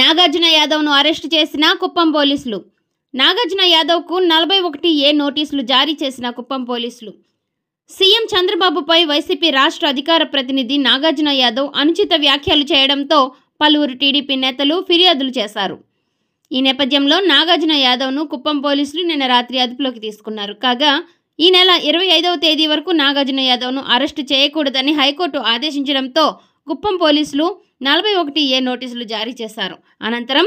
Nagarjuna యాదవ్ను arrest చేసిన కుప్పం పోలీసులు. Nagarjuna యాదవ్కు 41A నోటీసులు జారీ చేసిన కుప్పం పోలీసులు. సీఎం చంద్రబాబుపై వైసీపీ రాష్ట్ర అధికార ప్రతినిధి నాగార్జున యాదవ్ అనుచిత వ్యాఖ్యలు చేయడంతో పలువురు టీడీపీ నేతలు ఫిర్యాదులు చేశారు. ఈ నేపథ్యంలో నాగార్జున యాదవ్ను కుప్పం పోలీసులు నిన్న రాత్రి అదుపులోకి తీసుకున్నారు. కాగా ఈ నెల 25వ తేదీ వరకు నాగార్జున యాదవ్ను అరెస్టు చేయకూడదని హైకోర్టు ఆదేశించడంతో కుప్పం పోలీసులు 41A నోటీసులు జారీ చేశారు. అనంతరం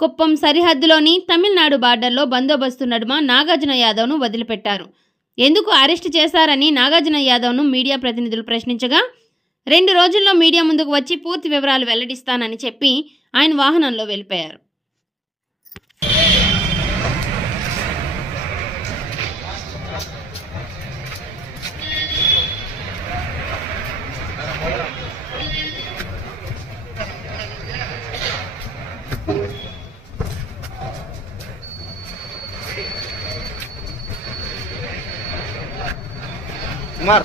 కుప్పం సరిహద్దులోని తమిళనాడు బార్డర్లో బందోబస్తు నడుమ నాగార్జున యాదవ్ను వదిలిపెట్టారు. ఎందుకు అరెస్టు చేశారని నాగార్జున యాదవ్ను మీడియా ప్రతినిధులు ప్రశ్నించగా 2 రోజుల్లో మీడియా ముందుకు వచ్చి పూర్తి వివరాలు వెల్లడిస్తానని చెప్పి ఆయన వాహనంలో వెళ్ళిపోయారు. कुमार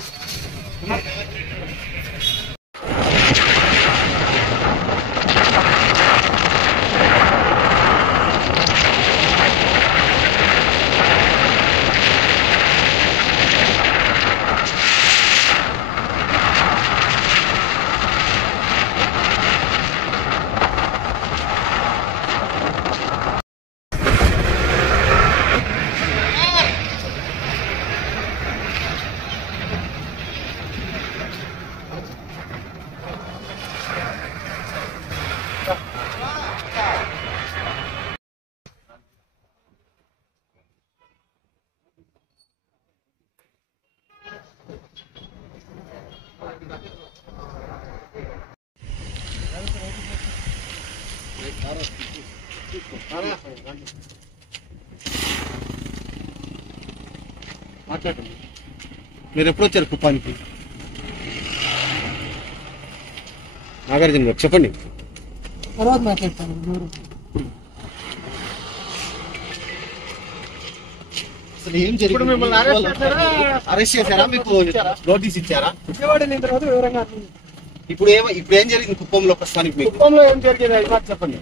మీరు ఎప్పుడు వచ్చారు కుప్పానికి? నాగార్జున గారు చెప్పండి. తర్వాత మాట్లాడతాను. అసలు ఏం జరిగింది? మిమ్మల్ని అరెస్ట్ చేశారా? మీకు నోటీస్ ఇచ్చారా? తర్వాత వివరంగా ఇప్పుడు ఏం జరిగింది కుప్పంలో ప్రస్తుతానికి? మీకు కుప్పంలో ఏం జరిగింది అది మాకు చెప్పండి.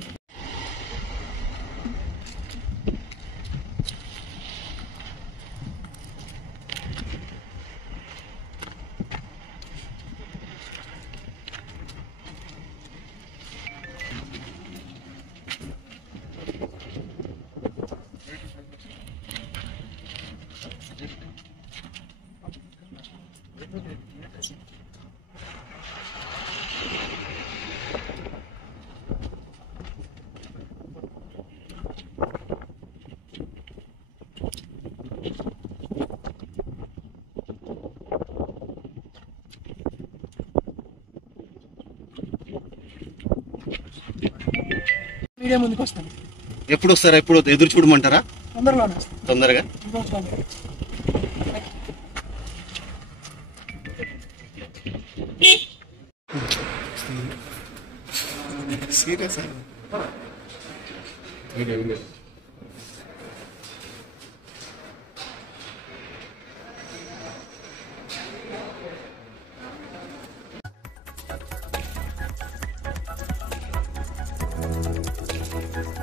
మీడియా ముందుకు వస్తాను. ఎప్పుడు వస్తారా? ఎప్పుడు ఎదురు చూడమంటారా? తొందరలోనే తొందరగా సీరియస్